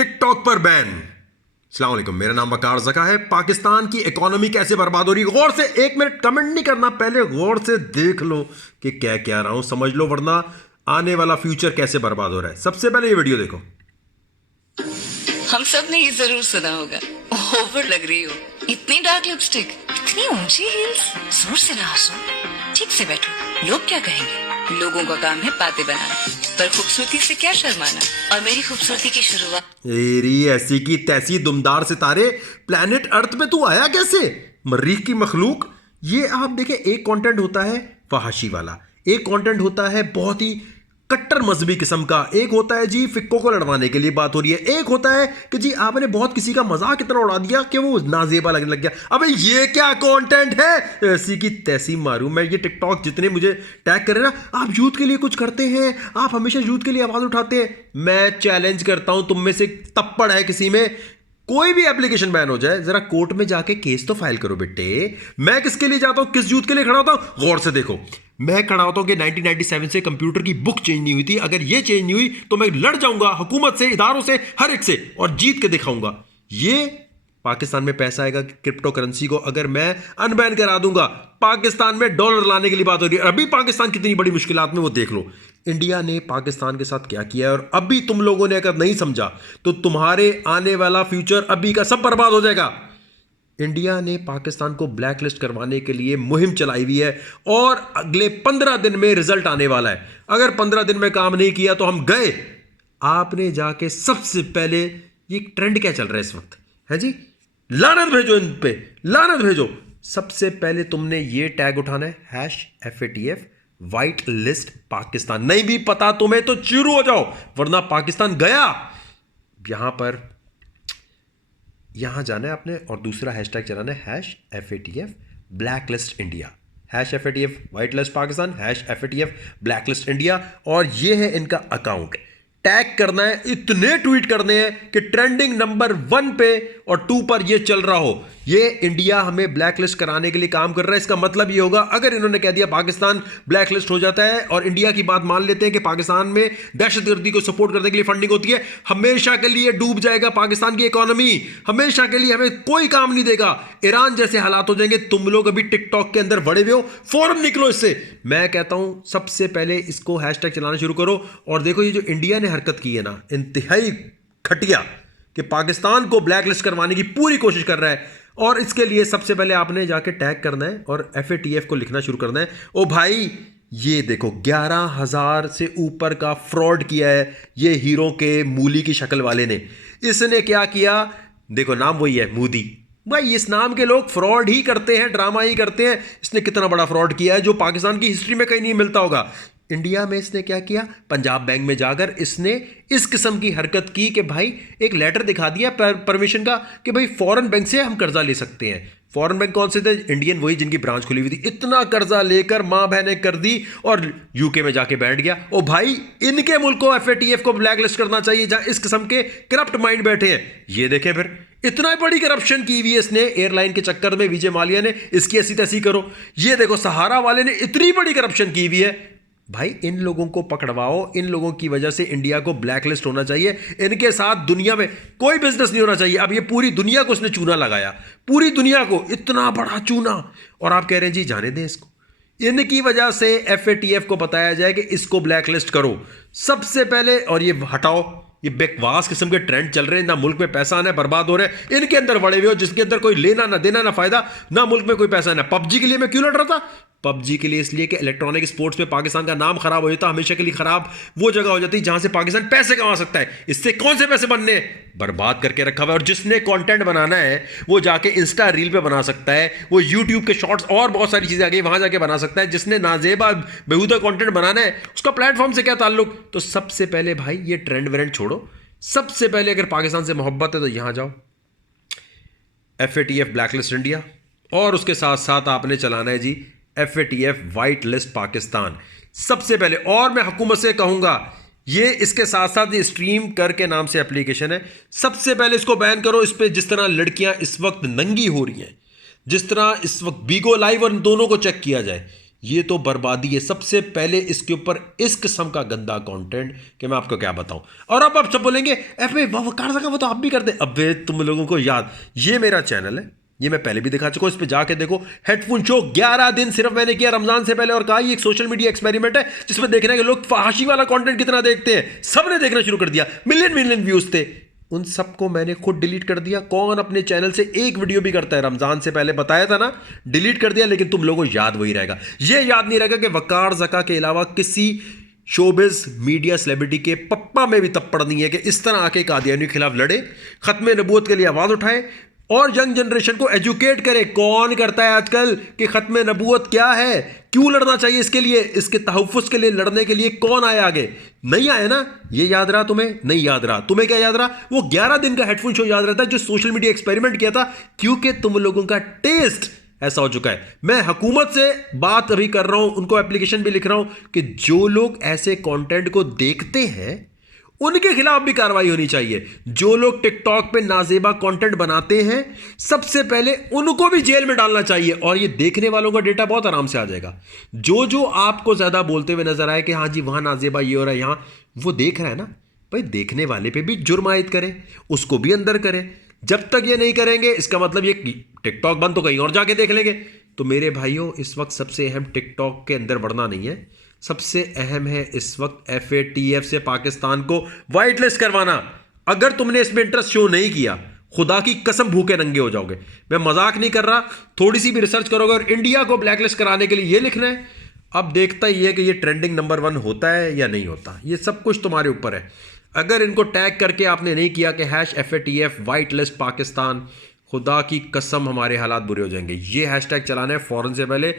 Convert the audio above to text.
TikTok पर ban. अस्सलाम वालेकुम, मेरा नाम वकार ज़का है। पाकिस्तान की इकोनॉमी कैसे बर्बाद हो रही है, गौर से, एक मिनट कमेंट नहीं करना, पहले गौर से देख लो कि क्या कह रहा हूं, समझ लो, वरना आने वाला फ्यूचर कैसे बर्बाद हो रहा है। सबसे पहले ये वीडियो देखो। हम सब ने ये जरूर सुना होगा, ओवर लग रही हो, इतनी डार्क लिपस्टिक, इतनी ऊंची हील्स, जोर से ना हंसो, ठीक से बैठो, लोग क्या कहेंगे। लोगों का काम है बातें बनाना, पर खूबसूरती से क्या शर्माना। और मेरी खूबसूरती की शुरुआत एरी ऐसी की तैसी दुमदार सितारे, प्लैनेट अर्थ पे तू आया कैसे, मरीख की मखलूक। ये आप देखें, एक कंटेंट होता है फहाशी वाला, एक कंटेंट होता है बहुत ही कट्टर मजहबी किस्म का, एक होता है जी फिक्को को लड़वाने के लिए बात हो रही है, एक होता है कि जी आपने बहुत किसी का मजाक इतना उड़ा दिया कि वो नाजेबा लगने लग गया। अबे ये क्या कंटेंट है, ऐसी की तैसी मारू मैं। ये टिकटॉक जितने मुझे टैग कर रहे हैं ना, आप यूथ के लिए कुछ करते हैं, आप हमेशा यूथ के लिए आवाज उठाते हैं। मैं चैलेंज करता हूं, तुम में से तप्पड़ है किसी में, कोई भी एप्लीकेशन बैन हो जाए, जरा कोर्ट में जाके केस तो फाइल करो बेटे। मैं किसके लिए जाता हूं, किस यूथ के लिए खड़ा होता हूं, गौर से देखो। मैं खड़ा होता हूं कि 1997 से कंप्यूटर की बुक चेंज नहीं हुई थी, अगर ये चेंज नहीं हुई तो मैं लड़ जाऊंगा हुकूमत से, इदारों से, हर एक से, और जीत के दिखाऊंगा। ये पाकिस्तान में पैसा आएगा क्रिप्टो करेंसी को अगर मैं अनबैन करा दूंगा। पाकिस्तान में डॉलर लाने के लिए बात हो रही है, अभी पाकिस्तान कितनी बड़ी मुश्किलात में, वो देख लो। इंडिया ने पाकिस्तान के साथ क्या किया है, और अभी तुम लोगों ने अगर नहीं समझा तो तुम्हारे आने वाला फ्यूचर अभी का सब बर्बाद हो जाएगा। इंडिया ने पाकिस्तान को ब्लैक लिस्ट करवाने के लिए मुहिम चलाई हुई है, और अगले 15 दिन में रिजल्ट आने वाला है। अगर 15 दिन में काम नहीं किया तो हम गए। आपने जाके सबसे पहले, ये ट्रेंड क्या चल रहा है इस वक्त है जी, लानत भेजो इन पे, लानत भेजो। सबसे पहले तुमने ये टैग उठाना है, #FATF व्हाइट लिस्ट पाकिस्तान। नहीं भी पता तुम्हें तो शुरू हो जाओ, वरना पाकिस्तान गया। यहां पर यहां जाना है आपने, और दूसरा हैशटैग चलाना है, #FATF black list India, #FATF white list Pakistan, #FATF black list India. और ये है इनका अकाउंट, टैग करना है, इतने ट्वीट करने हैं कि ट्रेंडिंग नंबर 1 पे और 2 पर ये चल रहा हो। ये इंडिया हमें ब्लैक लिस्ट कराने के लिए काम कर रहा है। इसका मतलब ये होगा, अगर इन्होंने कह दिया पाकिस्तान ब्लैक लिस्ट हो जाता है, और इंडिया की बात मान लेते हैं कि पाकिस्तान में दहशतगर्दी को सपोर्ट करने के लिए फंडिंग होती है, हमेशा के लिए डूब जाएगा पाकिस्तान की इकोनॉमी, हमेशा के लिए हमें कोई काम नहीं देगा। ईरान जैसे हालात हो जाएंगे। तुम लोग अभी टिकटॉक के अंदर बड़े हुए हो, फौरन निकलो इससे। मैं कहता हूं सबसे पहले इसको हैशटैग चलाना शुरू करो। और देखो, ये जो इंडिया ने हरकत की है ना, इंतहाई घटिया, कि पाकिस्तान को ब्लैक लिस्ट करवाने की पूरी कोशिश कर रहा है। और इसके लिए सबसे पहले आपने जाके टैग करना है और FATF को लिखना शुरू करना है। ओ भाई, ये देखो 11,000 से ऊपर का फ्रॉड किया है ये हीरो के मूली की शक्ल वाले ने। इसने क्या किया, देखो नाम वही है, मोदी। भाई इस नाम के लोग फ्रॉड ही करते हैं, ड्रामा ही करते हैं। इसने कितना बड़ा फ्रॉड किया है जो पाकिस्तान की हिस्ट्री में कहीं नहीं मिलता होगा। इंडिया में इसने क्या किया, पंजाब बैंक में जाकर इसने इस किस्म की हरकत की कि भाई एक लेटर दिखा दिया परमिशन का कि भाई फॉरेन बैंक से हम कर्जा ले सकते हैं। फॉरेन बैंक कौन से थे, इंडियन, वही जिनकी ब्रांच खुली हुई थी। इतना कर्जा लेकर मां बहने कर दी और यूके में जाके बैठ गया। ओ भाई, इनके मुल्क को FATF को ब्लैक लिस्ट करना चाहिए जहां इस किस्म के करप्ट माइंड बैठे हैं। ये देखें, फिर इतना बड़ी करप्शन की हुई है इसने एयरलाइन के चक्कर में, विजय माल्या ने, इसकी ऐसी तैसी करो। ये देखो, सहारा वाले ने इतनी बड़ी करप्शन की हुई है। भाई इन लोगों को पकड़वाओ, इन लोगों की वजह से इंडिया को ब्लैकलिस्ट होना चाहिए। इनके साथ दुनिया में कोई बिजनेस नहीं होना चाहिए। अब ये पूरी दुनिया को इसने चूना लगाया, पूरी दुनिया को इतना बड़ा चूना, और आप कह रहे हैं जी जाने दें इसको। इनकी वजह से FATF को बताया जाए कि इसको ब्लैकलिस्ट करो सबसे पहले, और ये हटाओ। ये बेकवास किस्म के ट्रेंड चल रहे हैं, ना मुल्क में पैसा आना है, बर्बाद हो रहे हैं। इनके अंदर बड़े हुए हो जिसके अंदर कोई लेना ना देना ना फायदा, ना मुल्क में कोई पैसा ना। PUBG के लिए मैं क्यों लड़ रहा था, PUBG के लिए इसलिए कि इलेक्ट्रॉनिक स्पोर्ट्स में पाकिस्तान का नाम खराब हो जाता, हमेशा के लिए खराब वो जगह हो जाती जहां से पाकिस्तान पैसे कमा सकता है। इससे कौन से पैसे बनने, बर्बाद करके रखा हुआ है। और जिसने कंटेंट बनाना है वो जाके इंस्टा रील पे बना सकता है, वो यूट्यूब के शॉर्ट्स और बहुत सारी चीजें आ गई, वहां जाके बना सकता है। जिसने नाजेबा बेहुदा कंटेंट बनाना है, उसका प्लेटफॉर्म से क्या ताल्लुक। तो सबसे पहले भाई ये ट्रेंड व्रेंड छोड़ो। सबसे पहले अगर पाकिस्तान से मोहब्बत है तो यहां जाओ, FATF ब्लैकलिस्ट इंडिया, और उसके साथ साथ आपने चलाना है जी FATF व्हाइट लिस्ट पाकिस्तान सबसे पहले। और मैं हुकूमत से कहूंगा, ये इसके साथ साथ ये स्ट्रीम करके नाम से एप्लीकेशन है, सबसे पहले इसको बैन करो। इस पे जिस तरह लड़कियां इस वक्त नंगी हो रही हैं, जिस तरह इस वक्त बीगो लाइव और दोनों को चेक किया जाए, ये तो बर्बादी है। सबसे पहले इसके ऊपर इस किस्म का गंदा कंटेंट कि मैं आपको क्या बताऊं। और अब आप सब बोलेंगे एफ वकार ज़का वो तो आप भी करते। अबे तुम लोगों को याद, ये मेरा चैनल है, ये मैं पहले भी दिखा चुका हूं, इस पे जाके देखो। हेडफोन शो 11 दिन सिर्फ मैंने किया रमजान से पहले, और कहा ये एक सोशल मीडिया एक्सपेरिमेंट है जिसमें देखना है कि लोग फहाशी वाला कंटेंट कितना देखते हैं। सबने देखना शुरू कर दिया, मिलियन मिलियन व्यूज थे। उन सबको मैंने खुद डिलीट कर दिया। कौन अपने चैनल से एक वीडियो भी करता है? रमजान से पहले बताया था ना, डिलीट कर दिया। लेकिन तुम लोगों को याद वही रहेगा, ये याद नहीं रहेगा कि वकार ज़का के अलावा किसी शोबिज मीडिया सेलिब्रिटी के पप्पा में भी तप्पड़ नहीं है कि इस तरह आके कादियानियों के खिलाफ लड़े, खत्म नबूवत के लिए आवाज उठाए और यंग जनरेशन को एजुकेट करे। कौन करता है आजकल कि खत्म नबूवत क्या है, क्यों लड़ना चाहिए इसके लिए, इसके तहफ़्फ़ुज़ के लिए लड़ने के लिए कौन आया आगे? नहीं आया ना। ये याद रहा तुम्हें? नहीं याद रहा। तुम्हें क्या याद रहा? वो 11 दिन का हेडफोन शो याद रहता है जो सोशल मीडिया एक्सपेरिमेंट किया था, क्योंकि तुम लोगों का टेस्ट ऐसा हो चुका है। मैं हुकूमत से बात अभी कर रहा हूं, उनको एप्लीकेशन भी लिख रहा हूं कि जो लोग ऐसे कंटेंट को देखते हैं उनके खिलाफ भी कार्रवाई होनी चाहिए। जो लोग टिकटॉक पे नाजेबा कंटेंट बनाते हैं सबसे पहले उनको भी जेल में डालना चाहिए, और ये देखने वालों का डेटा बहुत आराम से आ जाएगा। जो जो आपको ज्यादा बोलते हुए नजर आए कि हाँ जी वहां नाजेबा ये हो रहा है, यहां वो देख रहा है ना, भाई देखने वाले पे भी जुर्म आयद करें, उसको भी अंदर करें। जब तक ये नहीं करेंगे इसका मतलब ये टिकटॉक बंद तो कहीं और जाके देख लेंगे। तो मेरे भाइयों, इस वक्त सबसे अहम टिकटॉक के अंदर बढ़ना नहीं है, सबसे अहम है इस वक्त FATF से पाकिस्तान को वाइट लिस्ट करवाना। अगर तुमने इसमें इंटरेस्ट शो नहीं किया, खुदा की कसम भूखे नंगे हो जाओगे। मैं मजाक नहीं कर रहा, थोड़ी सी भी रिसर्च करोगे और इंडिया को ब्लैक लिस्ट कराने के लिए ये लिखना है। अब देखता ही है कि ये ट्रेंडिंग नंबर 1 होता है या नहीं होता, ये सब कुछ तुम्हारे ऊपर है। अगर इनको टैग करके आपने नहीं किया कि #FATF वाइट लिस्ट पाकिस्तान, खुदा की कसम हमारे हालात बुरे हो जाएंगे। ये हैशटैग चलाना है फौरन से पहले।